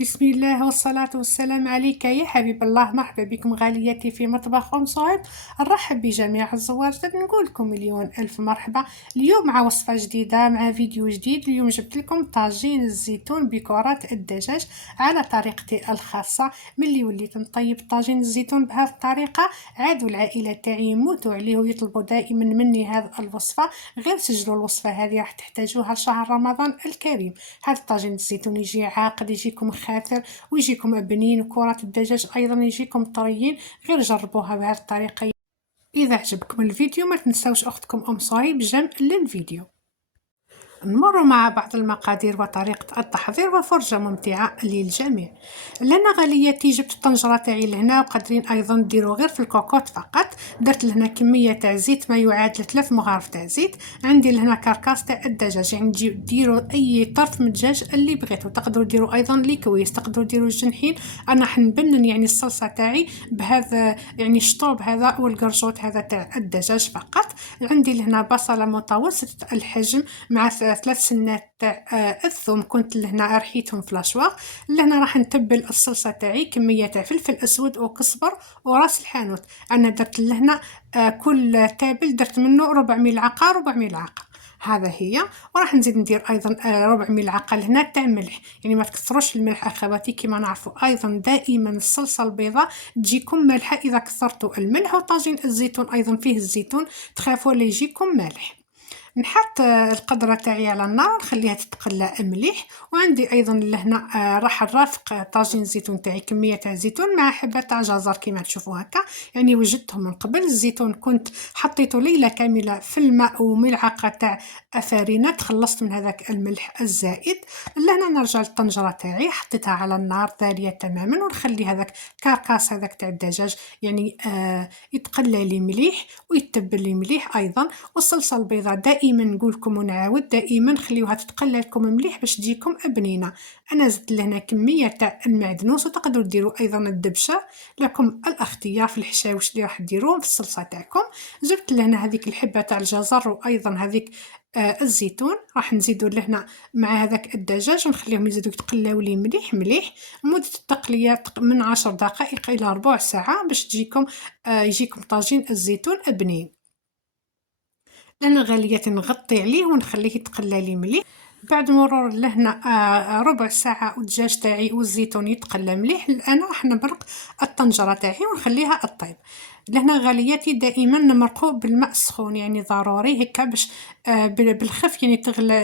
بسم الله والصلاة والسلام عليك يا حبيب الله. مرحبا بكم غالياتي في مطبخ أم صهيب. نرحب بجميع الزوار. نقول لكم مليون ألف مرحبا. اليوم مع وصفة جديدة، مع فيديو جديد. اليوم جبت لكم طاجين الزيتون بكرات الدجاج على طريقتي الخاصة. ملي وليت نطيب طاجين الزيتون بهذه الطريقة، عادوا العائلة تاعي يموتوا عليه ويطلبوا دائما مني هذه الوصفة. غير سجلوا الوصفة هذه، راح تحتاجوها لشهر رمضان الكريم. هذا الطاجين الزيتون يجي عاقد، يجيكم خاثر ويجيكم بنين، وكرات الدجاج ايضا يجيكم طريين. غير جربوها بهذه الطريقه. اذا عجبكم الفيديو ما تنسوش اختكم ام صهيب جمع للفيديو. نمر مع بعض المقادير وطريقة التحضير وفرجة ممتعة للجميع. لنا غالياتي جبت الطنجرة تاعي لهنا، وقادرين ايضا ديروا غير في الكوكوط فقط. درت لهنا كمية تاع زيت ما يعادل 3 مغارف تاع زيت. عندي لهنا كركاس تاع الدجاج، يعني ديروا اي طرف من الدجاج اللي بغيتوا. تقدروا ديروا ايضا ليكويس، تقدروا ديروا الجنحين. انا حنبنن يعني الصلصة تاعي بهذا، يعني الشطوب هذا والقرجوط هذا تاع الدجاج فقط. عندي لهنا بصلة متوسطة الحجم مع 3 سنات تاع الثوم، كنت لهنا رحيتهم في لاشواغ. لهنا راح نتبل الصلصه تاعي كميه تاع فلفل اسود وكزبر وراس الحانوت. انا درت لهنا كل تابل درت منه ربع ملعقه ربع ملعقه، هذا هي. وراح نزيد ندير ايضا ربع ملعقه لهنا تاع ملح، يعني ما تكثروش الملح اخواتي. كما نعرفوا ايضا دائما الصلصه البيضاء تجيكم مالحه اذا كثرتوا الملح. وطاجين الزيتون ايضا فيه الزيتون، تخافوا لا يجيكم مالح. نحط القدرة تاعي على النار نخليها تتقلى مليح. وعندي ايضا لهنا راح نرافق طاجين الزيتون تاعي كميه تاع زيتون مع حبه تاع جزر كما تشوفوا هكا. يعني وجدتهم من قبل. الزيتون كنت حطيته ليله كامله في الماء وملعقه تاع فرينه، تخلصت من هذاك الملح الزائد. لهنا نرجع للطنجره تاعي، حطيتها على النار ثانيه تماما، ونخلي هذاك كركاس هذاك تاع الدجاج يعني يتقلى لي مليح ويتبل لي مليح ايضا. والصلصه البيضاء دائما نقول لكم ونعاود دائما خليوها تتقلى لكم مليح باش تجيكم بنينه. انا زدت لهنا كميه تاع المعدنوس، وتقدروا ديروا ايضا الدبشه، لكم الاختيار في الحشاوش اللي راح ديروهم في الصلصه تاعكم. جبت لهنا هذيك الحبه تاع الجزر وايضا هذيك الزيتون، راح نزيدوا لهنا مع هذاك الدجاج ونخليهم يزيدوا يتقلاو لي مليح مليح. مده التقليه من 10 دقائق الى ربع ساعه باش تجيكم يجيكم طاجين الزيتون بنين. انا غالية نغطي عليه ونخليه يتقلى لي مليح. بعد مرور لهنا ربع ساعة والدجاج تاعي والزيتون يتقلى مليح، انا راح نبرق الطنجرة تاعي ونخليها تطيب. لهنا غالياتي دائما نمرقو بالماء السخون، يعني ضروري هكا باش بالخف يعني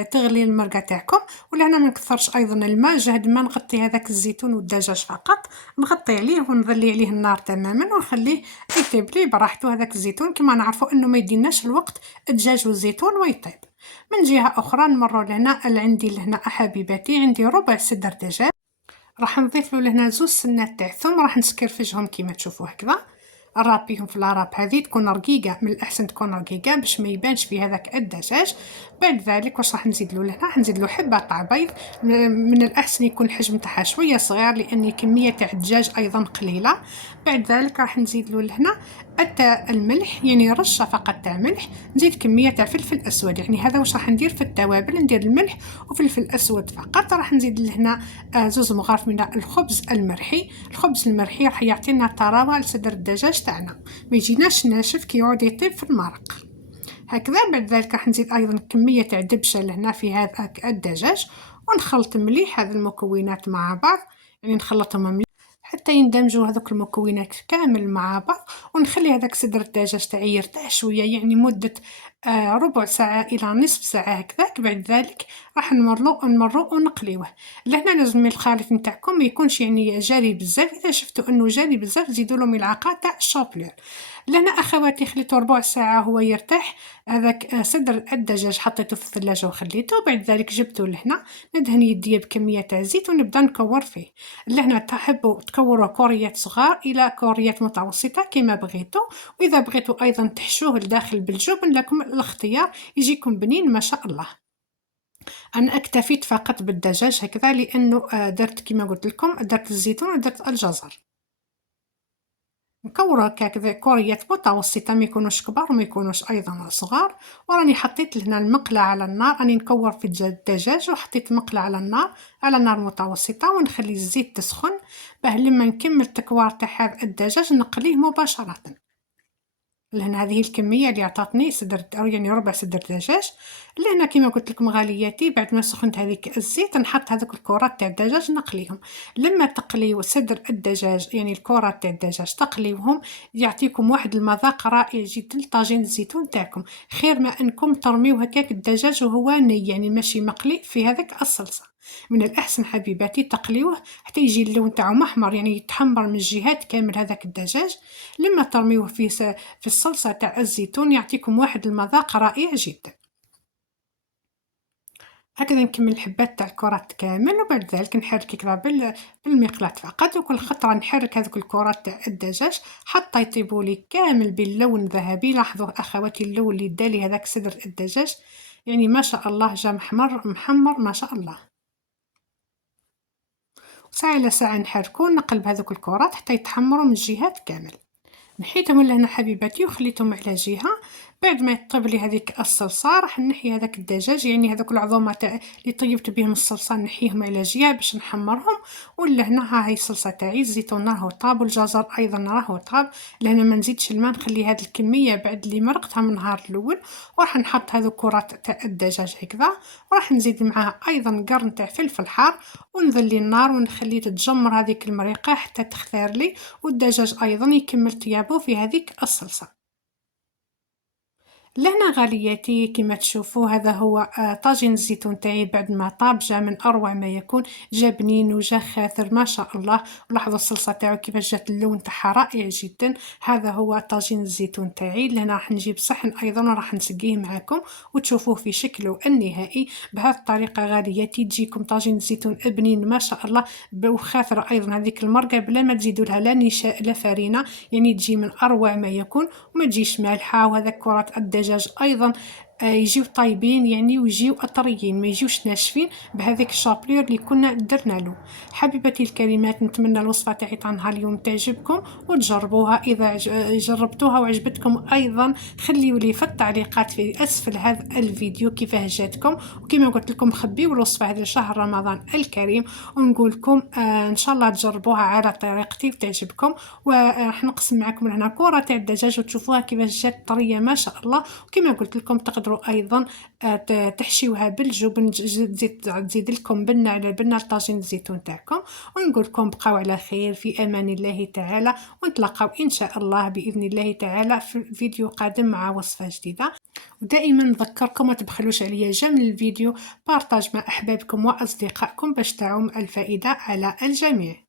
تغلي المرقة تاعكم. ولهنا ما نكثرش ايضا الماء، جهد ما نغطي هذاك الزيتون والدجاج فقط، نغطي عليه ونظلي عليه النار تماما ونخليه يطيب لي براحته. هذاك الزيتون كما نعرفوا انه ما يديناش الوقت الدجاج والزيتون ويطيب. من جهة أخرى نمروا لهنا عندي لهنا حبيباتي، عندي ربع صدر دجاج، راح نضيف له لهنا 2 سنات تاع ثوم، راح نسكرفجهم كما تشوفوا هكذا. نرابيهم في العراب هذه تكون رقيقه، من الاحسن تكون رقيقه باش ما يبانش في هذاك الدجاج. بعد ذلك واش راح نزيد له لهنا؟ راح نزيد له حبه تاع بيض، من الاحسن يكون الحجم تاعها شويه صغير لان كميه تاع الدجاج ايضا قليله. بعد ذلك راح نزيد له لهنا تاع الملح، يعني رشه فقط تاع ملح. نزيد كميه تاع فلفل اسود، يعني هذا واش راح ندير في التوابل، ندير الملح وفلفل اسود فقط. راح نزيد لهنا 2 مغارف من الخبز المرحي. الخبز المرحي راح يعطينا طراوه لصدر الدجاج تاعنا، ما يجيناش ناشف كي يعود يطيب في المرق هكذا. بعد ذلك راح نزيد ايضا كميه تاع دبشه لهنا في هذا الدجاج، ونخلط مليح هذه المكونات مع بعض، يعني نخلطهم مليح حتى يندمجوا هذوك المكونات كامل مع بعض. ونخلي هذاك صدر الدجاج تاعي يرتاح شويه، يعني مده ربع ساعه الى نصف ساعه هكذاك. بعد ذلك راح نمرو ونقليوه. لهنا لازم الخليط نتاعكم ما يكونش يعني جاري بزاف، اذا شفتوا انه جاري بزاف زيدوا له ملعقه تاع الشابلور. لهنا اخواتي خليته ربع ساعه هو يرتاح. هذاك صدر الدجاج حطيته في الثلاجه وخليته. بعد ذلك جبته لهنا ندهن يدي بكميه تاع زيت ونبدا نكور فيه. لهنا تحبوا تكوروا كوريات صغار الى كوريات متوسطه كما بغيتوا، واذا بغيتوا ايضا تحشوه لداخل بالجبن لكم الاختيار، يجيكم بنين ما شاء الله. انا اكتفيت فقط بالدجاج هكذا لانه درت كما قلت لكم، درت الزيتون ودرت الجزر. مكورة هكاك كوريات متوسطة، ما يكونوش كبار وما يكونوش أيضا صغار. وراني حطيت هنا المقلة على النار، راني نكور في الدجاج وحطيت مقلة على النار، على نار متوسطة، ونخلي الزيت تسخن باه لما نكمل التكوار تاع هذا الدجاج نقليه مباشرة. لهنا هذه الكمية اللي عطاتني صدر أو يعني ربع صدر دجاج. لهنا كيما قلت لكم غالياتي، بعد ما سخنت هذيك الزيت نحط هذوك الكرات تاع الدجاج نقليهم. لما تقليو صدر الدجاج يعني الكرات تاع الدجاج تقليوهم، يعطيكم واحد المذاق رائع جدا لطاجين الزيتون تاعكم. خير ما انكم ترميو هكاك الدجاج وهو ني يعني ماشي مقلي في هذاك الصلصة. من الأحسن حبيباتي تقليوه حتى يجي اللون تاعو محمر، يعني يتحمر من الجهات كامل هذاك الدجاج. لما ترميوه في الصلصة تاع الزيتون يعطيكم واحد المذاق رائع جدا. هكذا نكمل الحبات تاع الكرات كامل، وبعد ذلك نحرك كذا بالمقلاة فقط، وكل خطرة نحرك هذوك الكرات تاع الدجاج حتى يطيبوا لي كامل باللون ذهبي. لاحظوا اخواتي اللون اللي دالي هذاك صدر الدجاج، يعني ما شاء الله جا محمر ما شاء الله. ساعة إلى ساعة نحركو نقلب هذوك الكرات حتى يتحمروا من الجهات كامل. نحيتهم لهنا حبيباتي وخليتهم على جهة. بعد ما يطيب لي هذيك الصلصة راح نحي هذاك الدجاج، يعني هذوك العظومة تاع اللي طيبت بهم الصلصة نحيهم على جهة باش نحمرهم. ولهنا ها هي الصلصة تاعي، الزيتون راهو طاب والجزر أيضا راهو طاب. لهنا ما نزيدش الماء، نخلي هذه الكمية بعد اللي مرقتها من النهار الأول. وراح نحط هذو كرات تاع الدجاج هكذا، وراح نزيد معاها أيضا قرن تاع فلفل حار، ونذلي النار ونخليه تتجمر هذيك المريقة حتى تختار لي، والدجاج أيضا يكمل طيابه في هذيك الصلصة. لهنا غالياتي كما تشوفوا هذا هو طاجين الزيتون تاعي بعد ما طاب، جا من اروع ما يكون، جا بنين وجا خاثر ما شاء الله. ولاحظوا الصلصه تاعو كيفاش جات اللون تاعها رائع جدا. هذا هو طاجين الزيتون تاعي. لهنا راح نجيب صحن ايضا وراح نسقيه معكم وتشوفوه في شكله النهائي. بهذه الطريقه غالياتي تجيكم طاجين الزيتون بنين ما شاء الله، وخاثره ايضا هذيك المرقه بلا ما تزيدوا لها لا نشاء لا فرينه، يعني تجي من اروع ما يكون وما تجيش مالحه. وهذا كرات الدجاج ايضا يجيو طايبين يعني ويجيو اطريين، ما يجيوش ناشفين بهذيك الشابلور اللي كنا درنا له. حبيبتي الكريمات، نتمنى الوصفه تاعي تاع نهار اليوم تعجبكم وتجربوها. اذا جربتوها وعجبتكم ايضا خليوا لي في التعليقات في اسفل هذا الفيديو كيفاه جاتكم. وكما قلت لكم خبيوا الوصفه هذا شهر رمضان الكريم، ونقول لكم ان شاء الله تجربوها على طريقتي وتعجبكم. وراح نقسم معكم هنا كره تاع الدجاج وتشوفوها كيفاش جات طريه ما شاء الله. وكما قلت لكم تقدروا ايضا تحشيوها بالجبن، تزيد لكم بنه على بنه لطاجين الزيتون تاعكم. ونقول لكم بقاو على خير في امان الله تعالى، ونتلاقاو ان شاء الله باذن الله تعالى في فيديو قادم مع وصفه جديده. ودائما نذكركم ما تبخلوش عليا جا من الفيديو بارطاج مع احبابكم واصدقائكم باش تعم الفائده على الجميع.